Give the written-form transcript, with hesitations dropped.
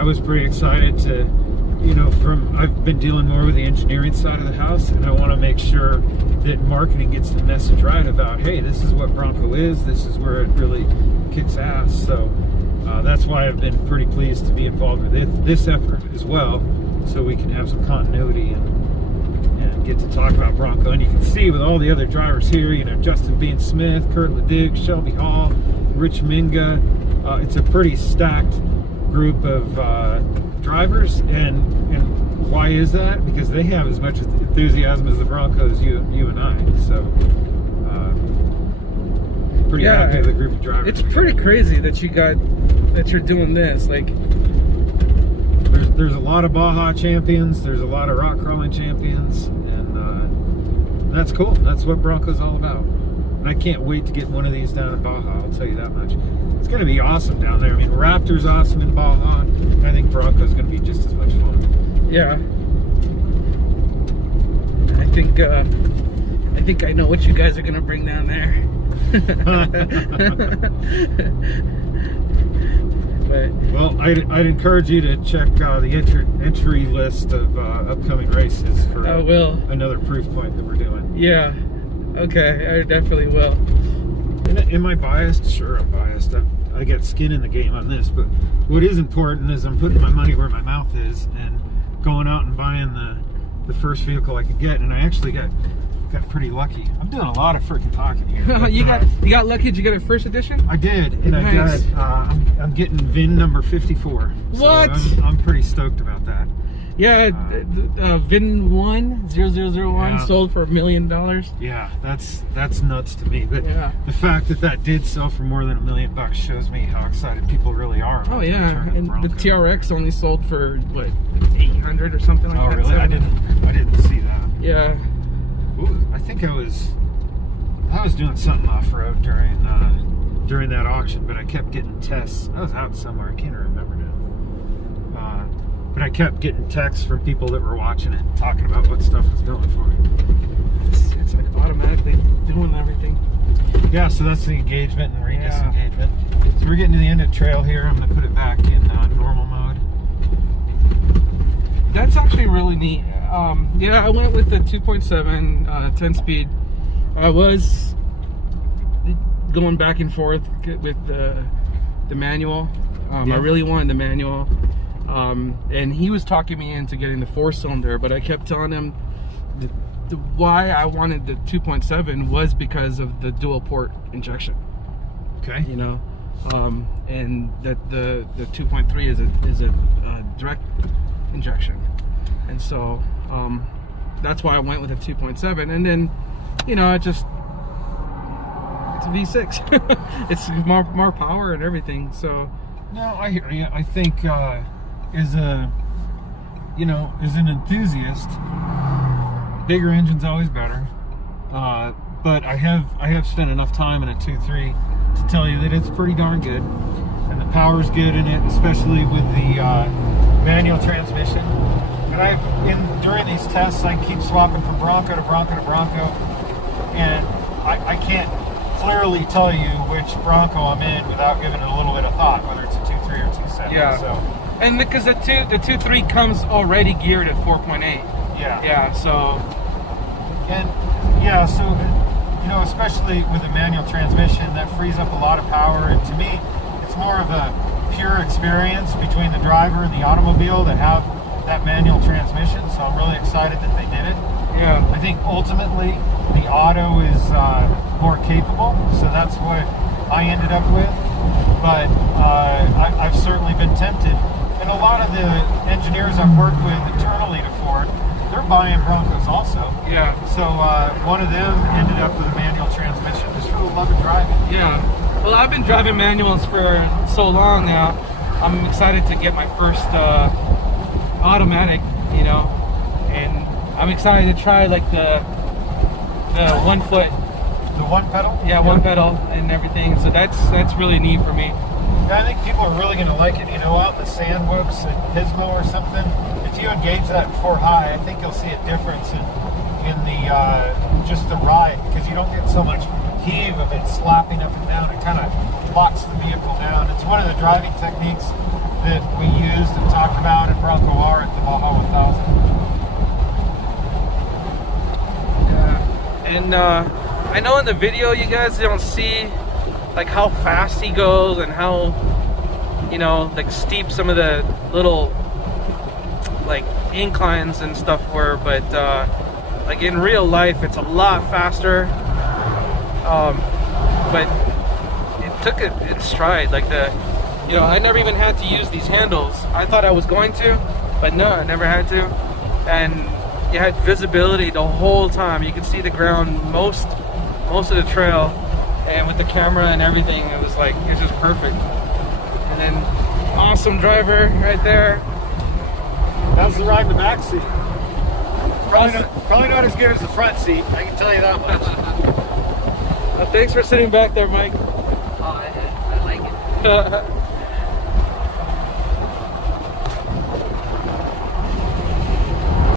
I was pretty excited to, I've been dealing more with the engineering side of the house, and I want to make sure that marketing gets the message right about, hey, this is what Bronco is, this is where it really kicks ass. So that's why I've been pretty pleased to be involved with this effort as well, so we can have some continuity and get to talk about Bronco. And you can see with all the other drivers here, Justin Bean Smith, Kurt Ledig, Shelby Hall, Rich Minga, it's a pretty stacked group of drivers, and why is that? Because they have as much enthusiasm as the Bronco as you and I. So pretty happy with the group of drivers. It's pretty crazy that you're doing this. Like, there's a lot of Baja champions, there's a lot of rock crawling champions, and that's cool. That's what Bronco's all about. And I can't wait to get one of these down in Baja, I'll tell you that much. It's going to be awesome down there. I mean, Raptor's awesome in Baja, and I think Bronco's going to be just as much fun. Yeah. I think I know what you guys are going to bring down there. But, well, I'd encourage you to check the entry list of upcoming races for another proof point that we're doing. Yeah. Okay, I definitely will. Am I biased? Sure, I'm biased. I got skin in the game on this, but what is important is I'm putting my money where my mouth is and going out and buying the first vehicle I could get, and I actually got pretty lucky. I'm doing a lot of freaking talking here. But, you got lucky. Did you get a first edition? I did, and nice. I'm getting VIN number 54. What? So I'm pretty stoked about that. Yeah, VIN 10001 sold for $1 million. Yeah, that's nuts to me. But yeah. The fact that did sell for more than $1 million shows me how excited people really are. Oh yeah, and the TRX only sold for what, 800 or something like that. Oh really? I didn't see that. Yeah. Ooh, I think I was doing something off road during that auction, but I kept getting tests. I was out somewhere. I can't remember now. But I kept getting texts from people that were watching it, talking about what stuff was going for it. It's like automatically doing everything. Yeah, so that's the engagement and re-disengagement. So we're getting to the end of the trail here. I'm going to put it back in normal mode. That's actually really neat. Yeah, I went with the 2.7 10-speed. I was going back and forth with the manual. I really wanted the manual. And he was talking me into getting the 4-cylinder, but I kept telling him why I wanted the 2.7 was because of the dual port injection. Okay. And that the 2.3 is a direct injection, and so that's why I went with a 2.7. And then, it's a V6. It's more power and everything. So no, I hear you. I think as an enthusiast, bigger engine's always better. But I have spent enough time in a 2.3 to tell you that it's pretty darn good, and the power's good in it, especially with the manual transmission. And during these tests, I keep swapping from Bronco to Bronco to Bronco, and I can't clearly tell you which Bronco I'm in without giving it a little bit of thought, whether it's a 2.3 or 2.7. Yeah. So, and because the 2.3 comes already geared at 4.8. Yeah. Yeah. So. And yeah, so especially with a manual transmission, that frees up a lot of power. And to me, it's more of a pure experience between the driver and the automobile that have that manual transmission. So I'm really excited that they did it. Yeah. I think ultimately the auto is more capable, so that's what I ended up with. But I've certainly been tempted. And a lot of the engineers I've worked with internally to Ford, they're buying Broncos also. Yeah. So one of them ended up with a manual transmission just for the love of driving. Yeah. Well, I've been driving manuals for so long now. I'm excited to get my first automatic, and I'm excited to try like the 1 foot. The one pedal? Yeah, one pedal and everything. So that's really neat for me. Yeah, I think people are really going to like it. Out in the sand whoops at Pismo or something, if you engage that in 4 high, I think you'll see a difference in the just the ride, because you don't get so much heave of it slapping up and down. It kind of locks the vehicle down. It's one of the driving techniques that we use used and talked about in Bronco R at the Baja 1000. Yeah. And I know in the video you guys don't see like how fast he goes and how, you know, like steep some of the little like inclines and stuff were, but like in real life it's a lot faster. But it took it in stride. Like you know, I never even had to use these handles. I thought I was going to, but no, I never had to. And you had visibility the whole time. You could see the ground most of the trail, and with the camera and everything, it was like, it's just perfect. And then awesome driver right there. How's the ride in the back seat? Probably not as good as the front seat, I can tell you that much. Thanks for sitting back there, Mike. Oh, I like it.